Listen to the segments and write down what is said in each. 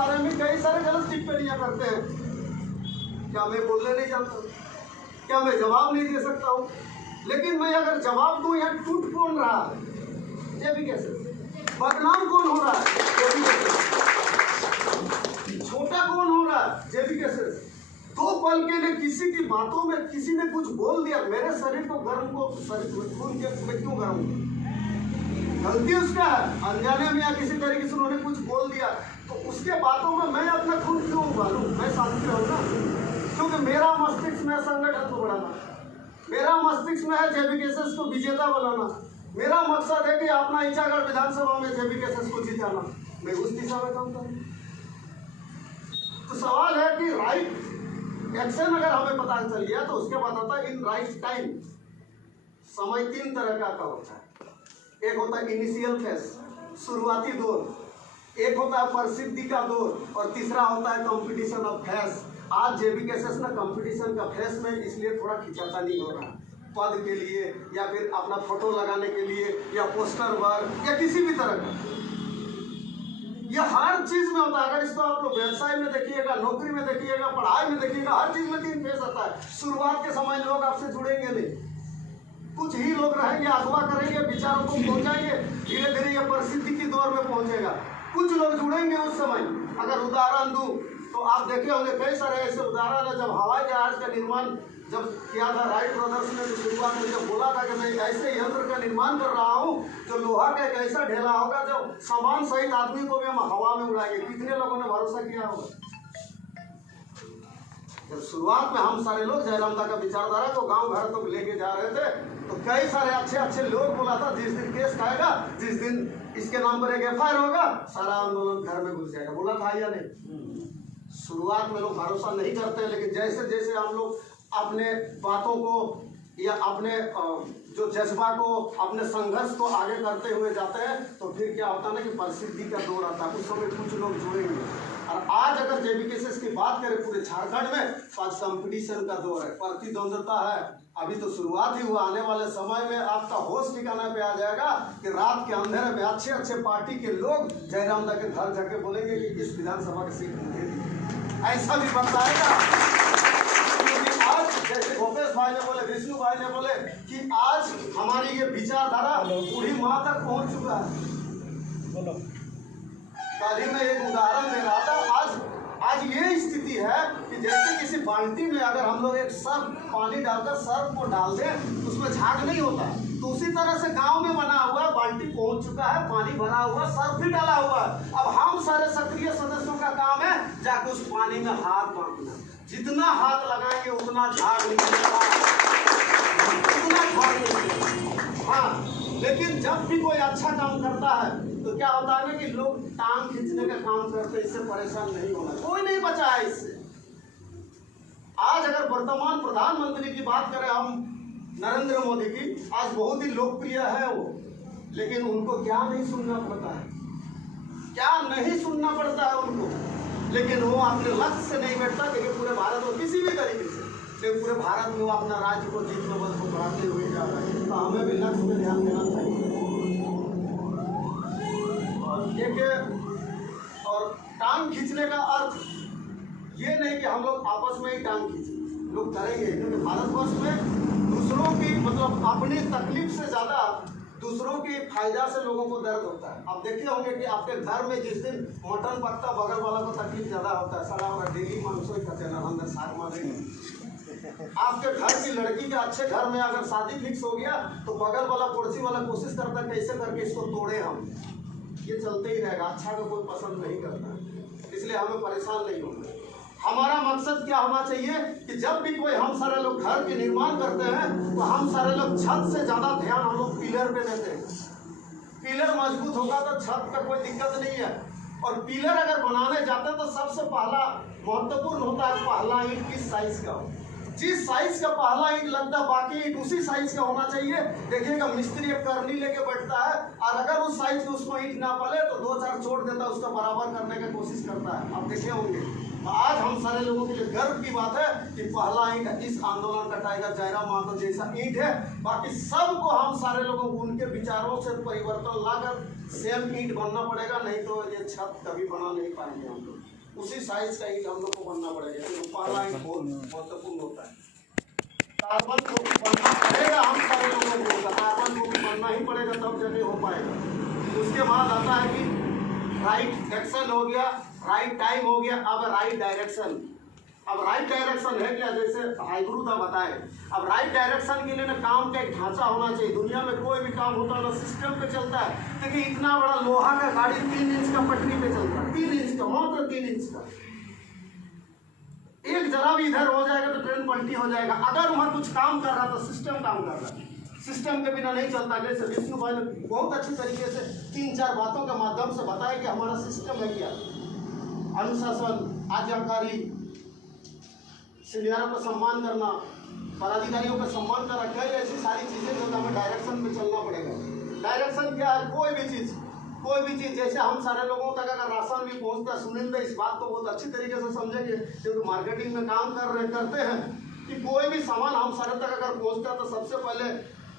बारे में कई सारे गलत टिप्पणियां करते हैं। क्या मैं बोलने नहीं जानता? क्या मैं जवाब नहीं दे सकता हूँ? लेकिन मैं अगर जवाब दूँ, यहाँ टूट कौन रहा है? ये भी कैसे? बदनाम कौन हो रहा है? ये भी कैसे? छोटा कौन हो रहा है? ये भी कैसे? 2 पल के लिए किसी की बातों में किसी ने कुछ बोल दिया, मेरे शरीर को गर्म को खून के मैं क्यों गर्म? गलती उसका है, अनजाने में या किसी तरीके से उन्होंने कुछ बोल दिया, तो उसके बातों में मैं अपना खून क्यों उबालूं? मैं शांति रहूंगा, क्योंकि मेरा मस्तिष्क में संगठन को बढ़ाना, मेरा मस्तिष्क में है जेबीकेएसएस को विजेता बनाना, मेरा मकसद है कि अपना ईचागढ़ विधानसभा में जेबीकेएसएस को जिताना। मैं उस दिशा में काम करूँ। तो सवाल है कि राइट एक्शन अगर हमें पता चल गया तो उसके बाद आता है इन राइट टाइम। समय 3 तरह का होता है। एक होता है इनिशियल फेज, शुरुआती दौर, एक होता है प्रसिद्धि का दौर, और तीसरा होता है कंपटीशन ऑफ फेज। आज जेबीकेएसएस ना कंपटीशन का फेज में इसलिए थोड़ा खिंचाता नहीं हो रहा, पद के लिए या फिर अपना फोटो लगाने के लिए या पोस्टर वर्क या किसी भी तरह का। यह हर चीज में होता है। अगर इसको आप लोग व्यवसाय में देखिएगा, नौकरी में देखिएगा, पढ़ाई में देखिएगा, हर चीज में 3 फेज आता है। शुरुआत के समय लोग आपसे जुड़ेंगे नहीं, कुछ ही लोग रहेंगे, अगवा करेंगे, विचारों को पहुंचाएंगे, धीरे धीरे ये प्रसिद्धि की दौर में पहुंचेगा। कुछ लोग जुड़ेंगे उस समय। अगर उदाहरण दूं तो आप देखे होंगे कई सारे ऐसे उदाहरण है। जब हवाई जहाज का निर्माण जब किया था राइट ब्रदर्स ने, तो शुरुआत में जब बोला था कि मैं ऐसे यंत्र का निर्माण कर रहा हूँ जो लोहा का एक ऐसा ढेला होगा जो सामान सहित आदमी को भी हम हवा में उड़ाएंगे, कितने लोगों ने भरोसा किया होगा? जब शुरुआत में हम सारे लोग जयरामदा का विचारधारा को गांव घर तक लेके जा रहे थे, तो कई सारे अच्छे अच्छे लोग बोला था जिस दिन केस खाएगा, जिस दिन इसके नाम पर एक एफआईआर होगा, सारा आंदोलन घर में घुस जाएगा। बोला था या नहीं? शुरुआत में लोग भरोसा नहीं करते, लेकिन जैसे जैसे हम लोग अपने बातों को या अपने जो जज्बा को, अपने संघर्ष को आगे करते हुए जाते हैं, तो फिर क्या होता है ना कि प्रसिद्धि का दौर आता है। उस समय कुछ लोग जुड़ेंगे। और आज अगर जेबीकेएसएस की बात करें पूरे झारखंड में, तो आज कंपटीशन का दौर है, प्रतिद्वंदता है। अभी तो शुरुआत ही हुआ, आने वाले समय में आपका होश ठिकाना पे आ जाएगा कि रात के अंधेरे में अच्छे अच्छे पार्टी के लोग जयरामदा के घर जाके बोलेंगे कि इस विधानसभा की सीट मुझे दी। ऐसा भी बताएगा। आज जैसे भूपेश भाई ने बोले, विष्णु भाई ने बोले कि आज हमारी ये विचारधारा पूरी माह तक पहुंच चुका है। कल ही मैं एक उदाहरण दे रहा था। आज ये स्थिति है कि जैसे किसी बाल्टी में अगर हम लोग एक सर्फ पानी डालकर सर्फ को डाल दें तो उसमें झाग नहीं होता, तो उसी तरह से गांव में बना हुआ बाल्टी पहुंच चुका है, पानी भरा हुआ, सर्फ भी डाला हुआ है। अब हम सारे सक्रिय सदस्यों का काम है जाके उस पानी में हाथ मारना। जितना हाथ लगाएंगे उतना झाग निकलेगा, उतना झाग निकलेगा। हाँ, लेकिन जब भी कोई अच्छा काम करता है तो क्या होता है ना कि लोग टांग खींचने का काम करते हैं। इससे परेशान नहीं होना, कोई नहीं बचा है इससे। आज अगर वर्तमान प्रधानमंत्री की बात करें हम, नरेंद्र मोदी की, आज बहुत ही लोकप्रिय है वो, लेकिन उनको क्या नहीं सुनना पड़ता है, क्या नहीं सुनना पड़ता है उनको। लेकिन वो अपने लक्ष्य से नहीं बैठता, लेकिन पूरे भारत में किसी भी तरीके से, लेकिन पूरे भारत में वो अपना राज्य को जीत नंबर को बढ़ाते हुए जा रहा है। तो हमें भी लक्ष्य में ध्यान देना चाहिए। और टांग खींचने का अर्थ ये नहीं कि हम लोग आपस में ही टांग खींचें, लोग करेंगे, क्योंकि भारतवर्ष में दूसरों की मतलब अपनी तकलीफ से ज़्यादा दूसरों की फायदा से लोगों को दर्द होता है। आप देखे होंगे कि आपके घर में जिस दिन मटन पकता, बगल वाला को तकलीफ ज़्यादा होता है। सारा होगा डेली मांसो ही खाते हैं, अंदर साग मारेंगे। आपके घर की लड़की के अच्छे घर में अगर शादी फिक्स हो गया तो बगल वाला पड़ोसी वाला कोशिश करता है कैसे करके इसको तोड़े हम। ये चलते ही रहेगा, अच्छा का कोई पसंद नहीं करता, इसलिए हमें परेशान नहीं होना। हमारा मकसद क्या होना चाहिए कि जब भी कोई हम सारे लोग घर के निर्माण करते हैं तो हम सारे लोग छत से ज़्यादा ध्यान हम लोग पिलर पे देते हैं। पिलर मजबूत होगा तो छत का कोई दिक्कत नहीं है। और पिलर अगर बनाने जाते हैं तो सबसे पहला महत्वपूर्ण होता है पहला ईंट किस साइज का हो। जिस साइज का पहला ईंट लगता है बाकी ईंट उसी साइज का होना चाहिए। देखिएगा मिस्त्री एक करनी लेके बैठता है और अगर उस साइज में उसको ईंट ना पले तो 2-4 छोड़ देता है, उसका बराबर करने की कोशिश करता है। आप देखे होंगे। तो आज हम सारे लोगों के लिए गर्व की बात है कि पहला ईंट इस आंदोलन का टाइगर जयराम माधव जैसा ईंट है। बाकी सबको हम सारे लोगों को उनके विचारों से परिवर्तन लाकर सेम ईंट बनना पड़ेगा, नहीं तो ये छत कभी बना नहीं पाएंगे हम लोग। उसी साइज का ईंट हम लोग को बनना पड़ेगा, तो पहला ईंट बहुत महत्वपूर्ण होता है। कार्बन को भी बनना पड़ेगा, हम सारे लोगों को कार्बन को भी बनना ही पड़ेगा, तब जगह हो पाएगा। उसके बाद आता है कि राइट एक्शन हो गया, राइट टाइम हो गया, अब राइट डायरेक्शन। अब राइट डायरेक्शन है क्या, जैसे हाइब्रू था बताए। अब राइट डायरेक्शन के लिए ना काम का एक ढांचा होना चाहिए। दुनिया में कोई भी काम होता है ना सिस्टम पे चलता है। देखिए इतना बड़ा लोहा का गाड़ी 3 इंच का पटरी पे चलता है, 3 इंच का, मात्र 3 इंच का। एक जरा भी इधर हो जाएगा तो ट्रेन पलटी हो जाएगा। अगर वहां कुछ काम कर रहा था, सिस्टम काम कर रहा है, सिस्टम के बिना नहीं चलता। जैसे विष्णु भाई ने बहुत अच्छी तरीके से 3-4 बातों के माध्यम से बताया कि हमारा सिस्टम है क्या, अनुशासन, आज्ञाकारी, सीनियरों का सम्मान करना, पदाधिकारियों का सम्मान करना, कई ऐसी सारी चीजें जो हमें डायरेक्शन में चलना पड़ेगा। डायरेक्शन क्या है, कोई भी चीज जैसे हम सारे लोगों तक अगर राशन भी पहुंचता है, सुनिंदा इस बात को बहुत अच्छी तरीके से समझेंगे क्योंकि मार्केटिंग में काम करते हैं कि कोई भी सामान हम सारे तक अगर पहुंचता है तो सबसे पहले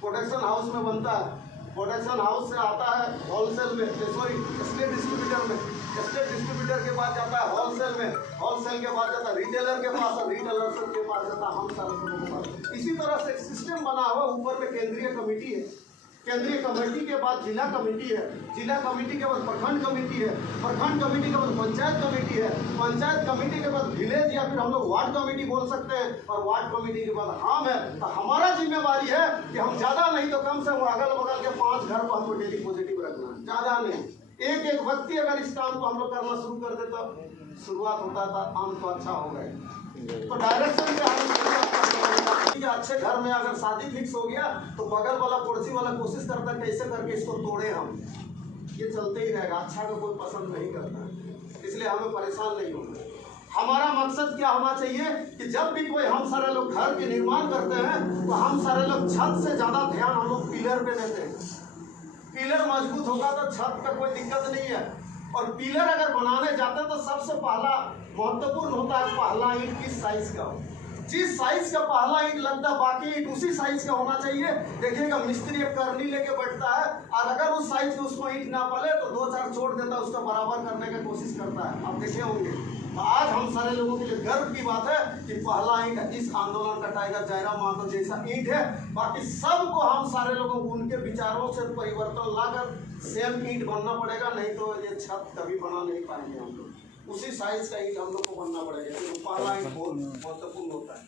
प्रोडक्शन हाउस में बनता है, प्रोडक्शन हाउस से आता है होलसेल में, स्टेट डिस्ट्रीब्यूटर में, स्टेट डिस्ट्रीब्यूटर के पास जाता है होलसेल में, होलसेल के बाद जाता है रिटेलर के पास, रिटेलर के पास जाता है हम सारे लोगों के पास। इसी तरह से सिस्टम बना हुआ, ऊपर में केंद्रीय कमेटी है, केंद्रीय कमेटी के बाद जिला कमेटी है, जिला कमेटी के बाद प्रखंड कमेटी है, प्रखंड कमेटी के बाद पंचायत कमेटी है, पंचायत कमेटी के बाद विलेज या फिर हम लोग वार्ड कमेटी बोल सकते हैं, और वार्ड कमेटी के बाद हम है। तो हमारा जिम्मेवारी है कि हम ज्यादा नहीं तो कम से कम अगल बगल के 5 घर को हमको डेली पॉजिटिव रखना है, ज्यादा नहीं। एक व्यक्ति अगर इस काम को हम लोग करना शुरू कर दे तो शुरुआत होता था, आम तो अच्छा हो गए। तो डायरेक्शन से हम अच्छे घर में अगर शादी फिक्स हो गया तो बगल वाला पड़ोसी वाला कोशिश करता है कैसे करके इसको तोड़े हम, ये चलते ही रहेगा। अच्छा को कोई पसंद नहीं करता, इसलिए हमें परेशान नहीं होना। हमारा मकसद क्या होना चाहिए कि जब भी कोई हम सारे लोग घर के निर्माण करते हैं तो हम सारे लोग छत से ज्यादा ध्यान हम लोग पिलर पे देते हैं। पिलर मजबूत होगा तो छत का कोई दिक्कत नहीं है। और पिलर अगर बनाने जाते हैं तो सबसे पहला महत्वपूर्ण होता है पहला ईंट किस साइज का हो। जिस साइज का पहला ईंट लगता है बाकी ईंट उसी साइज का होना चाहिए। देखिएगा मिस्त्री एक करनी लेके बैठता है और अगर उस साइज के उसको ईंट ना पले तो 2-4 छोड़ देता है, उसका बराबर करने की कोशिश करता है। आप देखे होंगे। तो आज हम सारे लोगों के लिए गर्व की बात है कि पहला ईंट इस आंदोलन का टाइगर जयराम महतो जैसा ईंट है। बाकी सबको हम सारे लोगों को उनके विचारों से परिवर्तन लाकर सेम ईंट बनना पड़ेगा, नहीं तो ये छत कभी बना नहीं पाएंगे हम लोग। उसी साइज का ईंट हम लोग को बनना पड़ेगा, तो पहला ईंट बहुत महत्वपूर्ण होता है।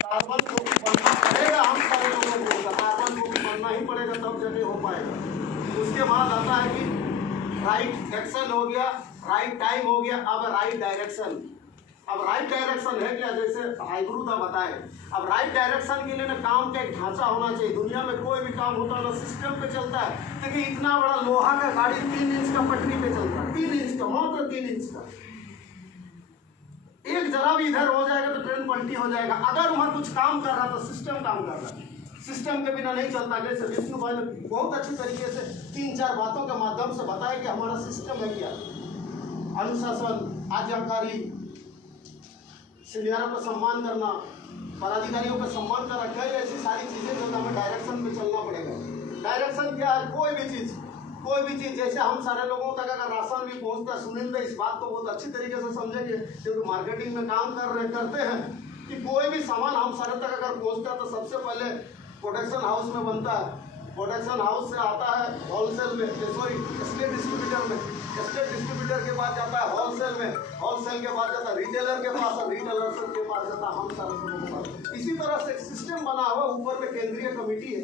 कार्बन को भी बनना पड़ेगा, हम सारे लोगों को कार्बन को भी बनना ही पड़ेगा, तब जगह हो पाएगा। उसके बाद आता है कि राइट एक्शन हो गया, राइट टाइम हो गया, अब राइट डायरेक्शन। अब राइट डायरेक्शन है क्या, जैसे हाइब्रू था बताए। अब राइट डायरेक्शन के लिए ना काम का एक ढांचा होना चाहिए। दुनिया में कोई भी काम होता है ना सिस्टम पे चलता है। देखिए इतना बड़ा लोहा का गाड़ी 3 इंच का पटरी पे चलता है, 3 इंच का, मात्र 3 इंच का। एक जरा भी इधर हो जाएगा तो ट्रेन पलटी हो जाएगा। अगर वहां कुछ काम कर रहा था, सिस्टम काम कर रहा है, सिस्टम के बिना नहीं चलता। जैसे विष्णु भाई ने बहुत अच्छी तरीके से 3-4 बातों के माध्यम से बताया कि हमारा सिस्टम है क्या, अनुशासन, आज्ञाकारी, सीनियरों का सम्मान करना, पदाधिकारियों का सम्मान करना, कई ऐसी सारी चीजें जो हमें डायरेक्शन में चलना पड़ेगा। डायरेक्शन क्या है, कोई भी चीज जैसे हम सारे लोगों तक अगर राशन भी पहुंचता है, सुनिंदा इस बात को बहुत अच्छी तरीके से समझेंगे क्योंकि मार्केटिंग में काम करते हैं कि कोई भी सामान हम सारे तक अगर पहुंचता है तो सबसे पहले प्रोडक्शन हाउस में बनता है, प्रोडक्शन हाउस से आता है होलसेल में, स्टेट डिस्ट्रीब्यूटर में, स्टेट डिस्ट्रीब्यूटर के पास जाता है होलसेल में, होलसेल के बाद जाता है रिटेलर के पास, रिटेलर के पास जाता है हम सारे लोगों के पास। इसी तरह से सिस्टम बना हुआ, ऊपर में केंद्रीय कमेटी है,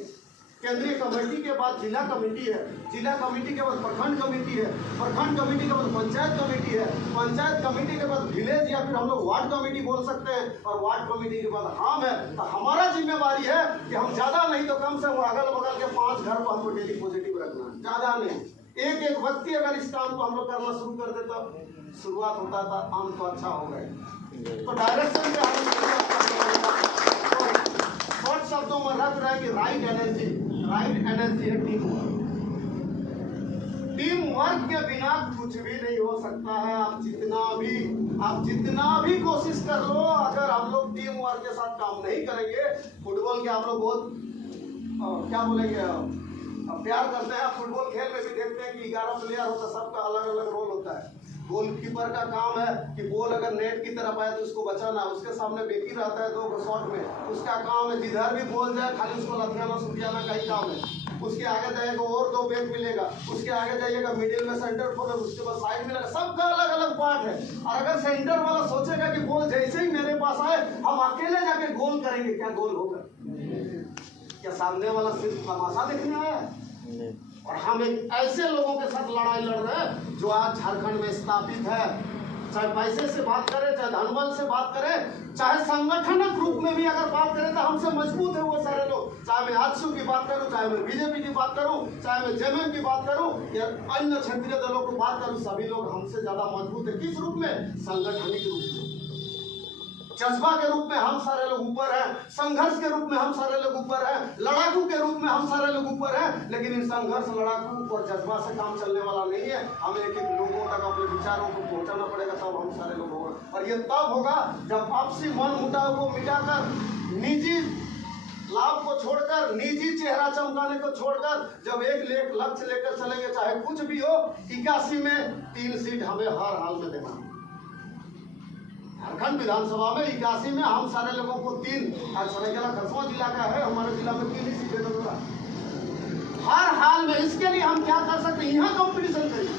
केंद्रीय कमेटी के बाद जिला कमेटी है, जिला कमेटी के बाद प्रखंड कमेटी है, प्रखंड कमेटी के बाद पंचायत कमेटी है, पंचायत कमेटी के बाद विलेज या फिर हम लोग वार्ड कमेटी बोल सकते हैं, और वार्ड कमेटी के बाद हम है। तो हमारा जिम्मेवारी है कि हम ज्यादा नहीं तो कम से कम अगल बगल के 5 घर को हमको डेली पॉजिटिव रखना है, ज्यादा नहीं। एक व्यक्ति अगर इस काम को हम लोग करना शुरू कर दे तो शुरुआत होता था, आम तो अच्छा हो गए। तो डायरेक्शन से हम शॉर्ट शब्दों में रख रहे हैं कि राइट एनर्जी है टीम वर्क। टीम वर्क के बिना कुछ भी नहीं हो सकता है। आप जितना भी कोशिश कर लो, अगर हम लोग टीम वर्क के साथ काम नहीं करेंगे, फुटबॉल के आप लोग बहुत क्या बोलेंगे, अब प्यार करते हैं। फुटबॉल खेल में भी देखते हैं कि 11 प्लेयर होता है, सबका अलग अलग रोल होता है। गोलकीपर का काम है कि बॉल अगर नेट की तरफ आए तो उसको बचाना, उसके सामने बेकी रहता है 2 शॉट में, उसका काम है जिधर भी बॉल जाए खाली उसको लथाना सुटियाना का ही काम है। उसके आगे जाएगा और 2 बैक मिलेगा, उसके आगे जाइएगा मिडिल में सेंटर फॉरवर्ड, उसके बाद साइड में लगा, सबका अलग अलग पार्ट है। और अगर सेंटर वाला सोचेगा कि बॉल जैसे ही मेरे पास आए हम अकेले जाके गोल करेंगे, क्या गोल होगा? क्या सामने वाला सिर्फ तमाशा देखने आया है? और हम एक ऐसे लोगों के साथ लड़ाई लड़ रहे हैं जो आज झारखंड में स्थापित है। चाहे पैसे से बात करें, चाहे धनबल से बात करें, चाहे संगठनक रूप में भी अगर बात करें तो हमसे मजबूत है वो सारे लोग। चाहे मैं आजसू की बात करूं, चाहे मैं बीजेपी की बात करूं, चाहे मैं जेएमएम की बात करूं या अन्य क्षेत्रीय दलों की बात करूं, सभी लोग हमसे ज्यादा मजबूत है। किस रूप में? संगठनिक रूप में। जज्बा के रूप में हम सारे लोग ऊपर हैं, संघर्ष के रूप में हम सारे लोग ऊपर हैं, लड़ाकू के रूप में हम सारे लोग ऊपर हैं। लेकिन इन संघर्ष, लड़ाकू और जज्बा से काम चलने वाला नहीं है। हमें एक एक लोगों तक अपने विचारों को पहुंचाना पड़ेगा, तब हम सारे लोग होगा। और ये तब होगा जब आपसी मन मुटाव को मिटाकर, निजी लाभ को छोड़कर, निजी चेहरा चमकाने को छोड़कर, जब एक लक्ष्य लेकर चलेंगे, चाहे कुछ भी हो, 81 में 3 सीट हमें हर हाल में देना। झारखंड विधानसभा में 81 में हम सारे लोगों को 3, आज सरायकेला खरसवां जिला का है, हमारे जिला में 3 ही सीटें दूंगा हर हाल में। इसके लिए हम क्या कर सकते हैं? यहाँ कंपटीशन करिए।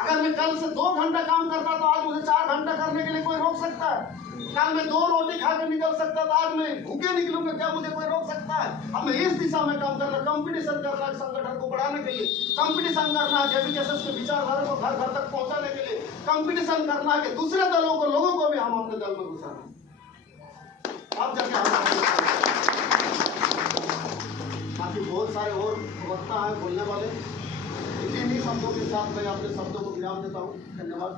अगर मैं कल से 2 घंटा काम करता तो आज मुझे 4 घंटा करने के लिए कोई रोक सकता है? कल मैं 2 रोटी खा के निकल सकता था, आज मैं भूखे निकलूंगा, क्या मुझे कोई रोक सकता है? हमें इस दिशा में काम करना, कंपटीशन करना है संगठन को बढ़ाने के लिए, कंपटीशन करना है जेबीकेएसएस के विचारधारा को घर घर तक पहुंचाने के लिए, कंपटीशन करना है कि दूसरे दलों को, लोगों को भी हम अपने दल में घुसाना। अब जाके बाकी बहुत सारे और वक्ता हैं बोलने वाले। इन्हीं शब्दों के साथ मैं अपने शब्दों को विराम देता हूँ। धन्यवाद।